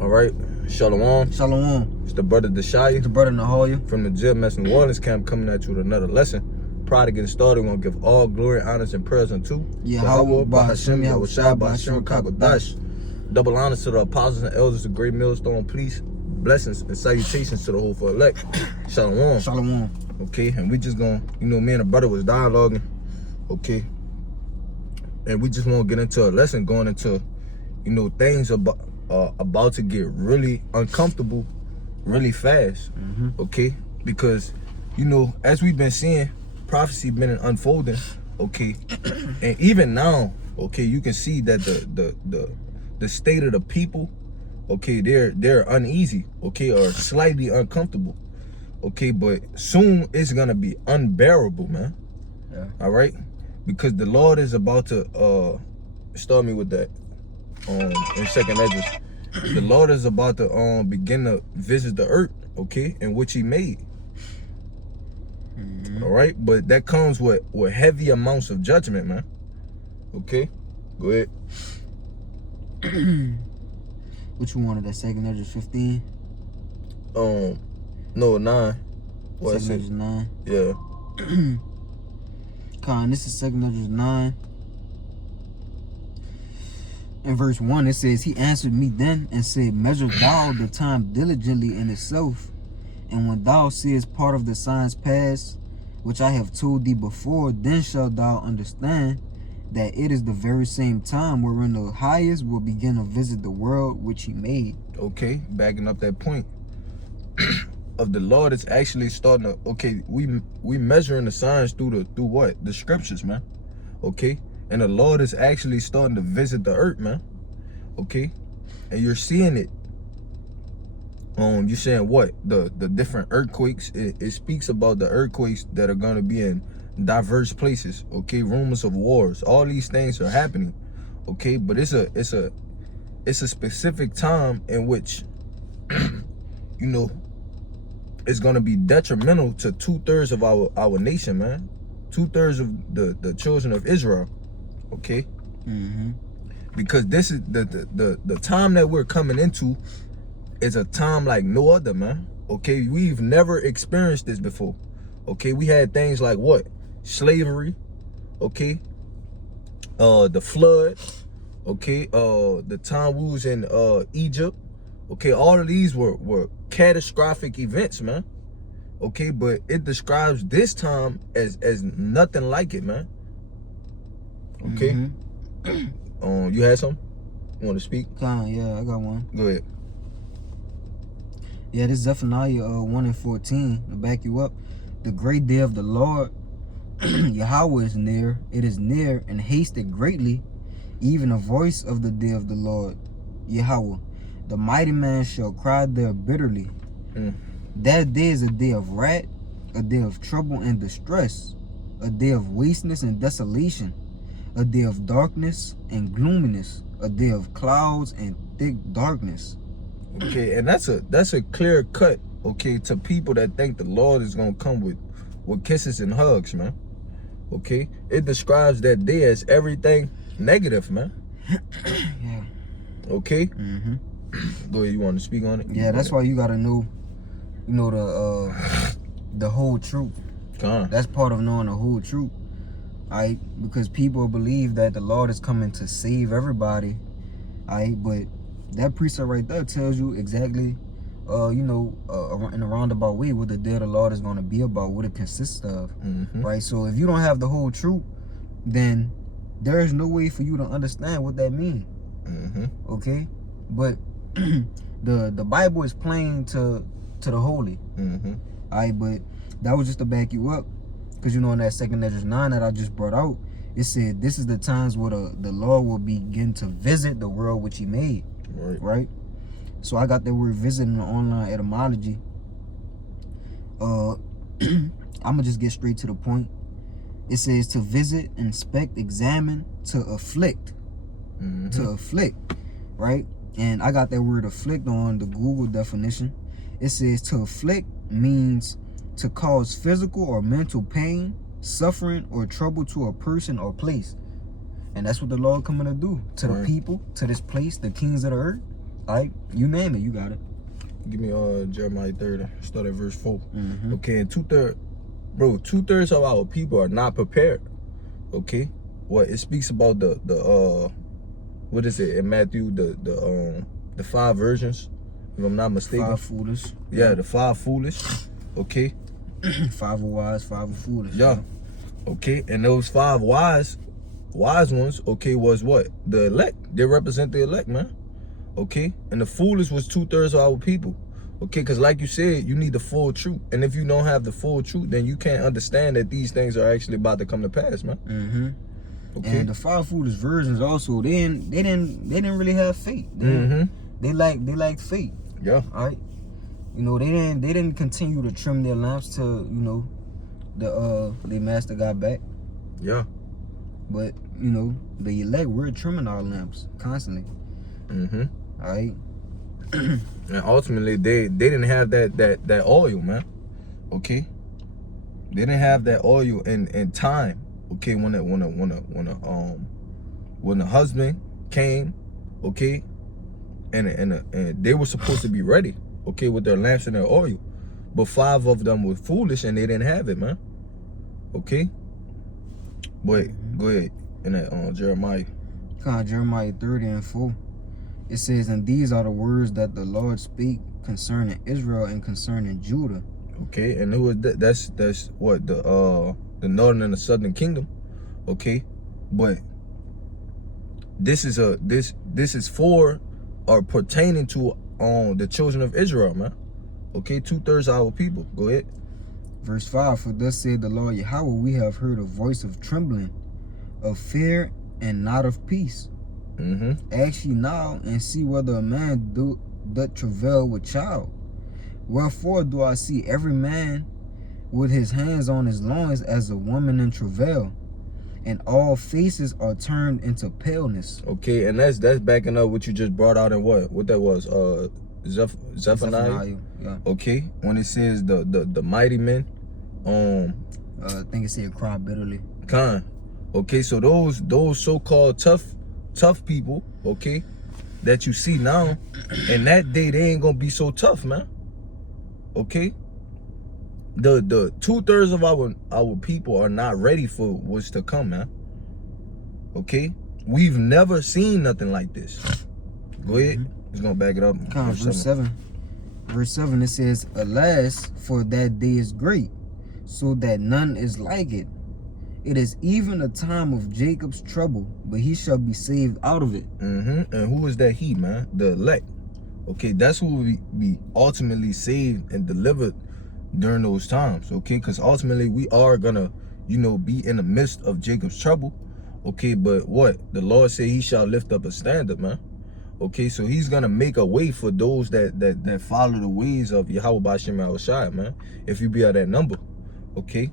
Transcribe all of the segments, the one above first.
All right, Shalom. Shalom. It's the brother Deshaya. It's the brother Nahoya. From the GMS New Orleans camp, coming at you with another lesson. Prior to getting started, we're going to give all glory, honors, and prayers unto Yahweh, Bahashem, Yahushua, Bahashem, Kakodash. Double honors to the apostles and elders of Great Millstone. Peace, blessings, and salutations to the whole for elect. Shalom. Shalom. Okay, and we just going to, me and the brother was dialoguing. Okay. And we just want to get into a lesson going into, things about to get really uncomfortable really fast. Okay, because as we've been seeing, prophecy been unfolding. Okay, and even now, okay, you can see that the state of the people, okay, they're uneasy, okay, or slightly uncomfortable. Okay, but soon it's gonna be unbearable, man. Yeah. All right, because the Lord is about to start me with that in second Esdras. The Lord is about to begin to visit the earth, okay, in which he made. All right, but that comes with heavy amounts of judgment, man. Okay, go ahead. What you wanted, that second Esdras 15? No, 9. What is Second it? Esdras 9. Yeah. Con, this is second Esdras 9. In verse 1, it says, He answered me then and said, Measure thou the time diligently in itself, and when thou seest part of the signs pass, which I have told thee before, then shalt thou understand that it is the very same time wherein the highest will begin to visit the world which he made. Okay, backing up that point of the Lord is actually starting to, okay, we measuring the signs through what? The scriptures, man. Okay? And the Lord is actually starting to visit the earth, man. Okay? And you're seeing it. You're saying what? The different earthquakes. It speaks about the earthquakes that are going to be in diverse places. Okay? Rumors of wars. All these things are happening. Okay? But it's a specific time in which it's going to be detrimental to 2/3 of our nation, man. 2/3 of the children of Israel. Okay, because this is the time that we're coming into is a time like no other, man. Okay, we've never experienced this before. Okay, we had things like what? Slavery. Okay, the flood. Okay, the time we was in Egypt. Okay, all of these were catastrophic events, man. Okay, but it describes this time as nothing like it, man. Okay. You had something? You want to speak? Yeah, I got one. Go ahead. Yeah, this is Zephaniah 1:14 to back you up. The great day of the Lord, Yahweh is near. It is near and hasted greatly, even a voice of the day of the Lord, Yahweh. The mighty man shall cry there bitterly. That day is a day of wrath, a day of trouble and distress, a day of wasteness and desolation, a day of darkness and gloominess, a day of clouds and thick darkness. Okay, and that's a clear cut, okay, to people that think the Lord is gonna come with kisses and hugs, man. Okay, it describes that day as everything negative, man. Yeah. Okay. Go ahead. You want to speak on it? Yeah, that's why you gotta know, the whole truth. That's part of knowing the whole truth. Alright, because people believe that the Lord is coming to save everybody. Alright, but that precept right there tells you exactly, in a roundabout way what the day of the Lord is going to be about, what it consists of. Right? So if you don't have the whole truth, then there is no way for you to understand what that means. Okay? But the Bible is plain to the holy. Alright, but that was just to back you up. Because in that second Esdras 9 that I just brought out, it said this is the times where the Lord will begin to visit the world which he made. Right? So I got that word visit in the online etymology. I'm going to just get straight to the point. It says to visit, inspect, examine, to afflict. To afflict. Right? And I got that word afflict on the Google definition. It says to afflict means to cause physical or mental pain, suffering, or trouble to a person or place. And that's what the Lord coming to do to the people, to this place, the kings of the earth. You name it, you got it. Give me Jeremiah 30, start at verse 4. Mm-hmm. Okay, and 2/3 of our people are not prepared. Okay, what it speaks about the what is it in Matthew, the 5 virgins, if I'm not mistaken. 5 foolish. Yeah, the 5 foolish. Okay. 5 are wise, 5 are foolish. Yeah. Okay, and those 5 wise ones, okay, was what? The elect. They represent the elect, man. Okay, and the foolish was 2/3 of our people. Okay, because like you said, you need the full truth, and if you don't have the full truth, then you can't understand that these things are actually about to come to pass, man. Mm-hmm. Okay. And the 5 foolish virgins also, they didn't really have faith. They liked faith. Yeah. All right. You know, they didn't continue to trim their lamps till, you know, their master got back. Yeah. But, you know, the elect were trimming our lamps constantly. All right. And ultimately, they didn't have that oil, man. Okay. They didn't have that oil in time. Okay, when the husband came, okay, and they were supposed to be ready, okay, with their lamps and their oil, but 5 of them were foolish and they didn't have it, man. Okay. But go ahead in that Jeremiah. Jeremiah 30 and 4. It says, and these are the words that the Lord speak concerning Israel and concerning Judah. Okay, and who is that? That's what the northern and the southern kingdom. Okay, but this is for or pertaining to the children of Israel, man. Okay, 2/3 of our people. Go ahead. Verse 5. For thus said the Lord Yahweh, we have heard a voice of trembling, of fear, and not of peace. Ask ye now and see whether a man doth travail with child. Wherefore do I see every man with his hands on his loins as a woman in travail, and all faces are turned into paleness. Okay, and that's backing up what you just brought out in what that was Zephaniah. Yeah. Okay, when it says the mighty men, I think it said cry bitterly. Okay, so those so-called tough people, okay, that you see now, and that day they ain't gonna be so tough, man. Okay, the 2/3 of our people are not ready for what's to come, man. Okay, we've never seen nothing like this. Go ahead. It's gonna back it up. Verse 7. Verse 7, it says, alas, for that day is great, so that none is like it. It is even a time of Jacob's trouble, but he shall be saved out of it. And who is that he, man? The elect. Okay, that's who will be ultimately saved and delivered during those times. Okay, because ultimately we are gonna, you know, be in the midst of Jacob's trouble. Okay, but what? The Lord said he shall lift up a standard, man. Okay, so he's gonna make a way for those that follow the ways of Yahweh B'Shem Yahushua, man. If you be at that number. Okay.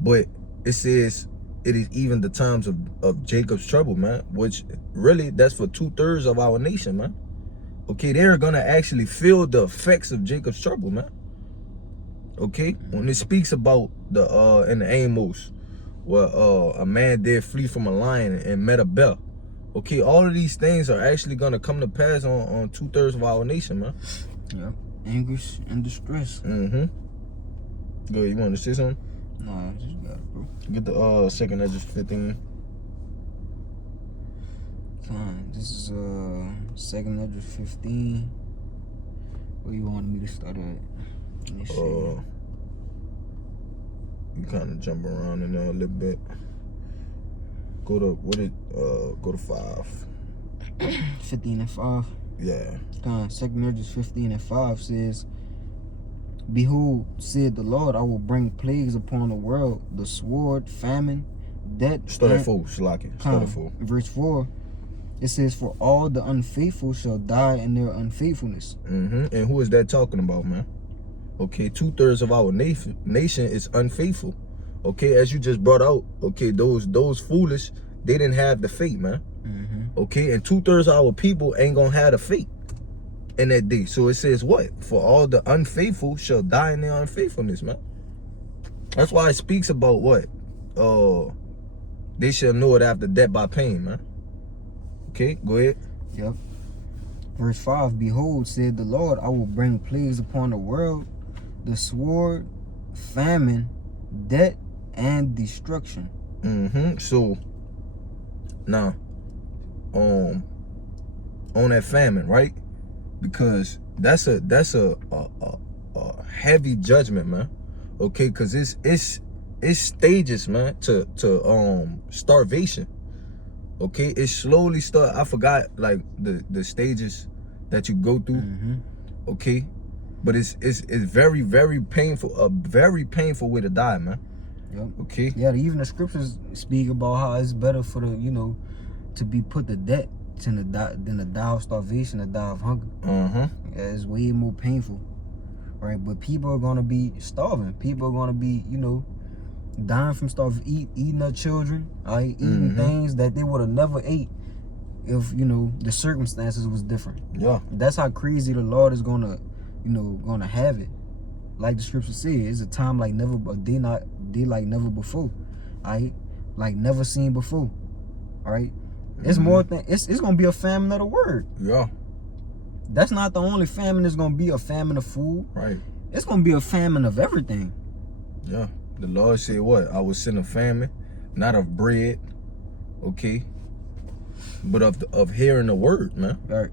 But it says it is even the times of Jacob's trouble, man, which really that's for 2/3 of our nation, man. Okay, they're gonna actually feel the effects of Jacob's trouble, man. Okay, when it speaks about the in the Amos, where a man did flee from a lion and met a bear. Okay, all of these things are actually gonna come to pass on 2/3 of our nation, man. Yeah, anguish and distress. Go ahead, you want to say something? No, I just got it, bro. Get the 2nd Esdras 15. Fine. This is 2nd Esdras 15. Where you want me to start at? Let me see. You kind of jump around in there a little bit. Go to 5. 15 and 5. Yeah. 2nd Esdras 15 and 5 says, behold, said the Lord, I will bring plagues upon the world, the sword, famine, death. Start at 4, Shalaki. Start at 4. Verse 4, it says, for all the unfaithful shall die in their unfaithfulness. And who is that talking about, man? Okay, 2/3 of our nation is unfaithful. Okay, as you just brought out, okay, those foolish, they didn't have the faith, man. Okay, and 2/3 of our people ain't gonna have the faith in that day. So it says what? For all the unfaithful shall die in their unfaithfulness, man. That's why it speaks about what? They shall know it after death by pain, man. Okay, go ahead. Yep. Verse 5, behold, said the Lord, I will bring plagues upon the world, the sword, famine, debt, and destruction. So now, on that famine, right? Because that's a heavy judgment, man. Okay, because it's stages, man, to starvation. Okay, it slowly start. I forgot like the stages that you go through. Okay, but it's very, very painful. A very painful way to die, man. Yep. Okay. Yeah, even the scriptures speak about how it's better for the to be put to death than to die of starvation, to die of hunger. Yeah, it's way more painful, right? But people are gonna be starving. People are gonna be, dying from starvation, eating their children, right? Eating things that they would have never ate if the circumstances was different. Yeah. That's how crazy the Lord is gonna have it. Like the scripture says, it's a time like never, a day like never before, right? Like never seen before, all right? It's more than it's gonna be a famine of the word. Yeah. That's not the only famine. It's gonna be a famine of food. Right. It's gonna be a famine of everything. Yeah. The Lord said what? I will send a famine, not of bread, okay, but of hearing the word, man. Right.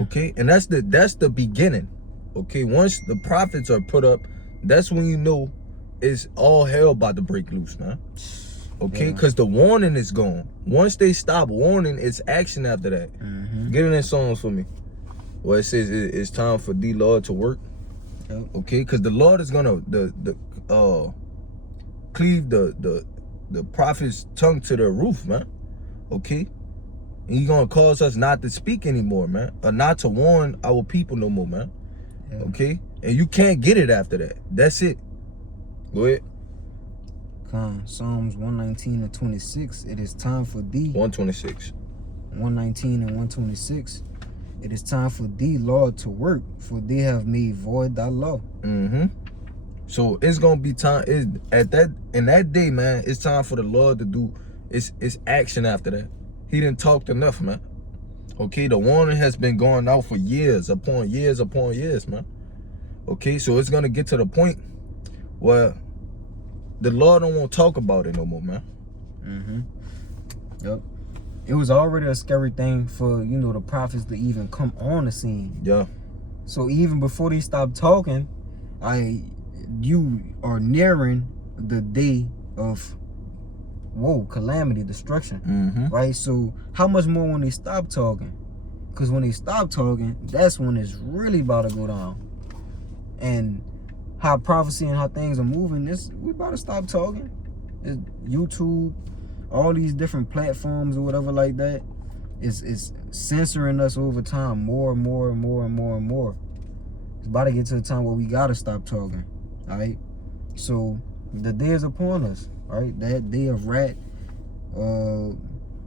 Okay, and that's the beginning. Okay, once the prophets are put up, that's when you know it's all hell about to break loose, man. Okay, because the warning is gone. Once they stop warning, it's action after that. Get in that song for me. Well, it says it's time for the Lord to work. Yep. Okay, because the Lord is gonna cleave the prophet's tongue to the roof, man. Okay, and He's gonna cause us not to speak anymore, man, or not to warn our people no more, man. Yep. Okay, and you can't get it after that. That's it. Go ahead. Psalms 119:26. It is time for thee. 126. 119 and 126. It is time for thee, Lord, to work, for they have made void thy law. So it's gonna be time. In that day, man, it's time for the Lord to do it's action after that. He didn't talk enough, man. Okay, the warning has been going out for years upon years upon years, man. Okay, so it's gonna get to the point where the Lord don't want to talk about it no more, man. Yep. It was already a scary thing for the prophets to even come on the scene. Yeah. So even before they stopped talking, you are nearing the day of calamity, destruction. Right? So how much more when they stop talking? Because when they stop talking, that's when it's really about to go down. And how prophecy and how things are moving, we about to stop talking. It's YouTube, all these different platforms or whatever like that, is censoring us over time more and more and more and more and more. It's about to get to the time where we gotta stop talking. All right. So the day is upon us. All right. That day of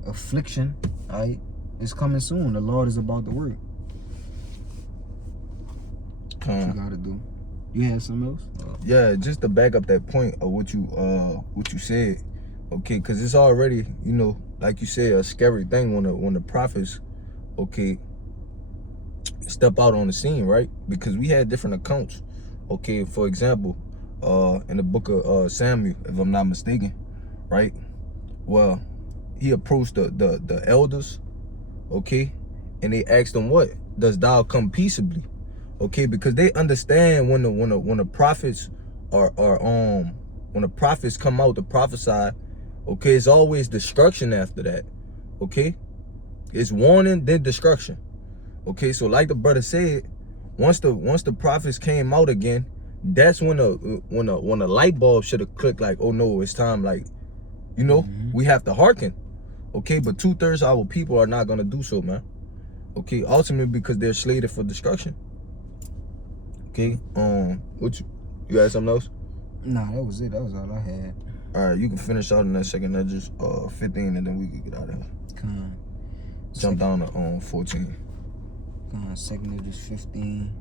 affliction. All right. It's coming soon. The Lord is about to work. What you gotta do? You have something else? Yeah, just to back up that point of what you said. Okay, because it's already, like you said, a scary thing when the prophets, okay, step out on the scene, right? Because we had different accounts. Okay, for example, in the book of Samuel, if I'm not mistaken, right? Well, he approached the elders, okay, and they asked him, "What does thou come peaceably?" Okay, because they understand when the prophets when the prophets come out to prophesy, okay, it's always destruction after that. Okay, it's warning then destruction. Okay, so like the brother said, once the prophets came out again, that's when the light bulb should have clicked. Like, oh no, it's time. Like, we have to hearken. Okay, but 2/3 of our people are not gonna do so, man. Okay, ultimately because they're slated for destruction. Okay, what you had something else? Nah, that was it. That was all I had. All right, you can finish out in that second Edges 15, and then we can get out of here. Jump down to 14. Second Edges 15.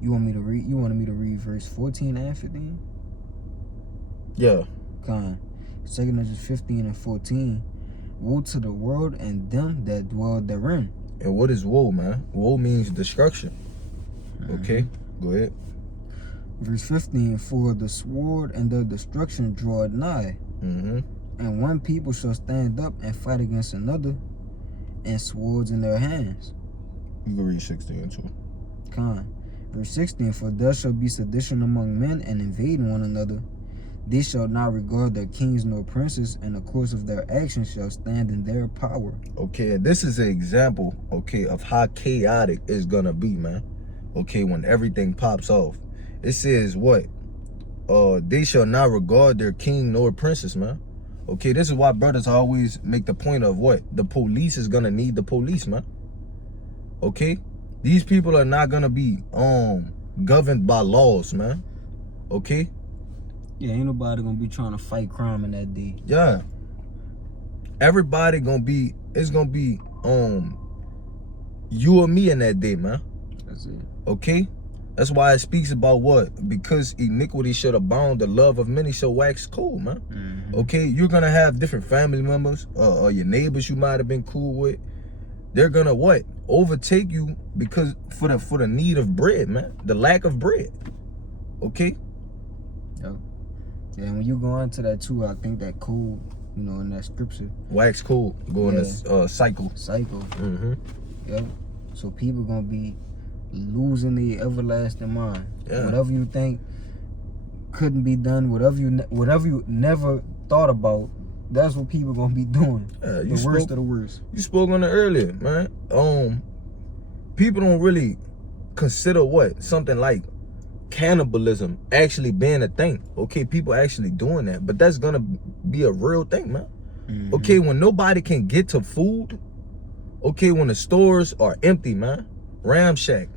You want me to read? You wanted me to read verse 14 and 15? Yeah. Second Edges 15 and 14. Woe to the world and them that dwell therein. And what is woe, man? Woe means destruction. Okay, go ahead. Verse 15, for the sword and the destruction draweth nigh, and one people shall stand up and fight against another, and swords in their hands. You can read 16 too. Verse 16, for there shall be sedition among men, and invading one another. They shall not regard their kings nor princes, and the course of their actions shall stand in their power. Okay, this is an example, okay, of how chaotic it's gonna be, man. Okay, when everything pops off. It says what? They shall not regard their king nor princess, man. Okay, this is why brothers always make the point of what? The police is gonna need the police, man. Okay? These people are not gonna be governed by laws, man. Okay? Yeah, ain't nobody gonna be trying to fight crime in that day. Yeah. Everybody gonna be, it's gonna be you or me in that day, man. That's it. Okay? That's why it speaks about what? Because iniquity should abound, the love of many shall wax cold, man. Okay? You're gonna have different family members, or your neighbors you might have been cool with. They're gonna what? Overtake you because for the need of bread, man. The lack of bread. Okay? Yep. Yeah, when you go into that too, I think that cold, you know, in that scripture. Wax cold. Go in this cycle. Cycle. Yep. So people gonna be losing their everlasting mind. Yeah. Whatever you think couldn't be done, whatever you never thought about, that's what people gonna be doing. Yeah, the worst of the worst. You spoke on it earlier, man. People don't really consider what? Something like cannibalism actually being a thing. Okay, people actually doing that, but that's gonna be a real thing, man. Okay, when nobody can get to food, okay, when the stores are empty, man, ramshack,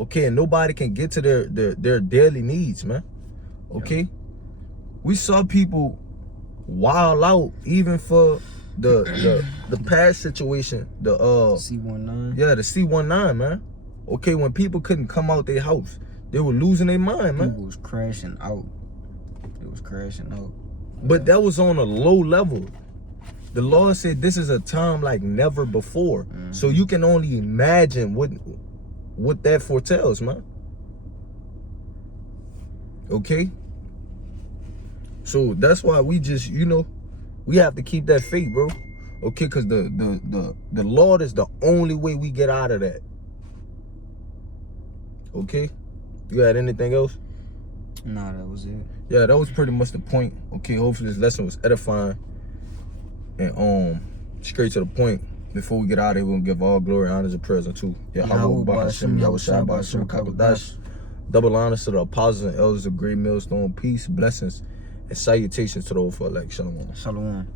okay, and nobody can get to their daily needs, man. Okay, we saw people wild out even for the past situation, the C19. Yeah, the C19, man. Okay, when people couldn't come out their house, they were losing their mind, man. People was crashing out. It was crashing out. But that was on a low level. The Lord said this is a time like never before. So you can only imagine what that foretells, man. Okay? So that's why we just, you know, we have to keep that faith, bro. Okay, because the Lord is the only way we get out of that. Okay? You had anything else? Nah, that was it. Yeah, that was pretty much the point. Okay, hopefully this lesson was edifying and straight to the point. Before we get out of here, we're gonna give all glory, honors, and prayers unto Yahweh, Bahashem, Yahweh Shai, Bahashem, Kakadash. Double honors to the apostles and elders of Great Millstone. Peace, blessings, and salutations to those for elect. Shalom. Shalom.